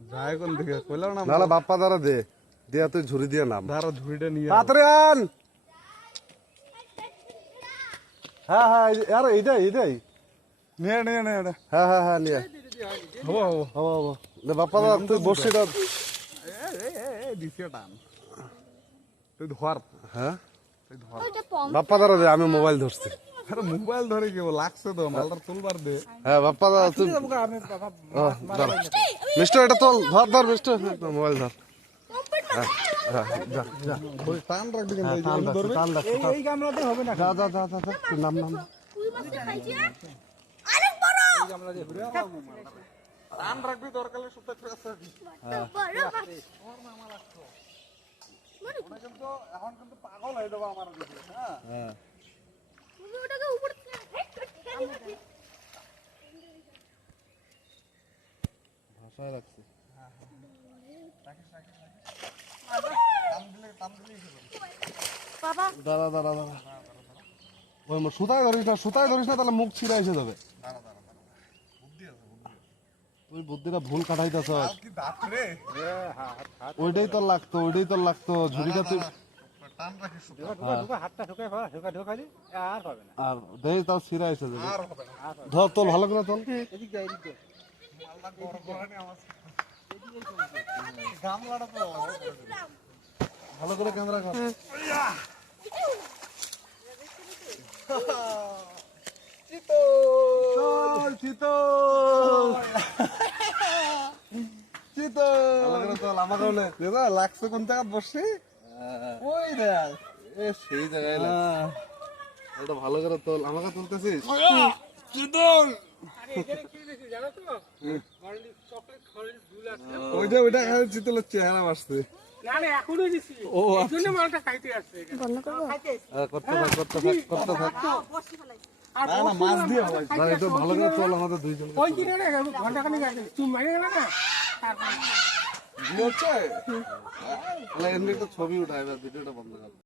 যায় কোন দিকে? কইলাম না না না বাপ্পা দ্বারা দে। দিয়া তুই ঝুড়ি দিয়ে নাম। ধারা ঝুড়িটা নিয়ে। আন। হ্যাঁ হ্যাঁ যে- এইটাই এইটাই নিয়ে নিয়ে নিয়ে হ্যাঁ হ্যাঁ হ্যাঁ নিয়ে। হব হব হব হব। দে বাপ্পা দা তুই বসে এই এই এই, এই দিছে টান। তুই ধর। হ্যাঁ? ধর। বাপ্পা দ্বারা দে আমি মোবাইল ধরছি। আরে মোবাইল ধরে কি ও লাগছে তো? মালটা তুলবার দে। হ্যাঁ বাপ্পা দা তুই মিস্টার, এটা তোল, ধর ধর, মিস্টার। মোবাইল ধর। হ্যাঁ। যা যা ওই টান রাখবি কিন্তু এই যে টান এটা ধরবি রাখ, টান রাখ, টান। এই গামলাতে হবে না যা যা যা যা যা তুই নাম নাম কুই মাছ খাইছে অনেক বড় টান রাখবি দরকার হলে সুতা করে আছে বড় মাছ কিন্তু এখন কিন্তু পাগল হয়ে যাব আমার দিকে হ্যাঁ হ্যাঁ তুমি ওটাকে উপর থেকে ভাষায় রাখছি বাবা। দাঁড়া দাঁড়া দাঁড়া। ওই সুতায় ধরিস না সুতায় ধরিস না তাহলে মুখ ছিঁড়া এসে যাবে। তুই বুদ্ধিটা ভুল কাটাইতেছ। ওইটাই তোর লাগতো ওইটাই তোর লাগতো ঝুড়িটা তুই ঢুকা আর ধর তোল ভালো করে তোল। ভালো করে ক্যামেরা কর। চিতল চিতল। চিতল। করে তোল আমাকে বলে দাদা লাগছে কোন জায়গা বসে? ওই দেখ। এ সেই জায়গায় লাগছে। ওটা ভালো করে তোল। আমাকে তুলতেছিস? ওইটা ওইটা খালি চিতলের চেহারা বাসছে না না এখনই দিছি। ও এই জন্য মালটা খাইতে আসছে বন্ধ করব হ্যাঁ, করতে থাক করতে থাক করতে থাক। আর না না মাছ দিয়ে ভালো করে তোল আমাদের দুইজন ঘণ্টা খানিক চুম মারি গেল না? একটা ছবি এবার ভিডিওটা বন্ধ কর।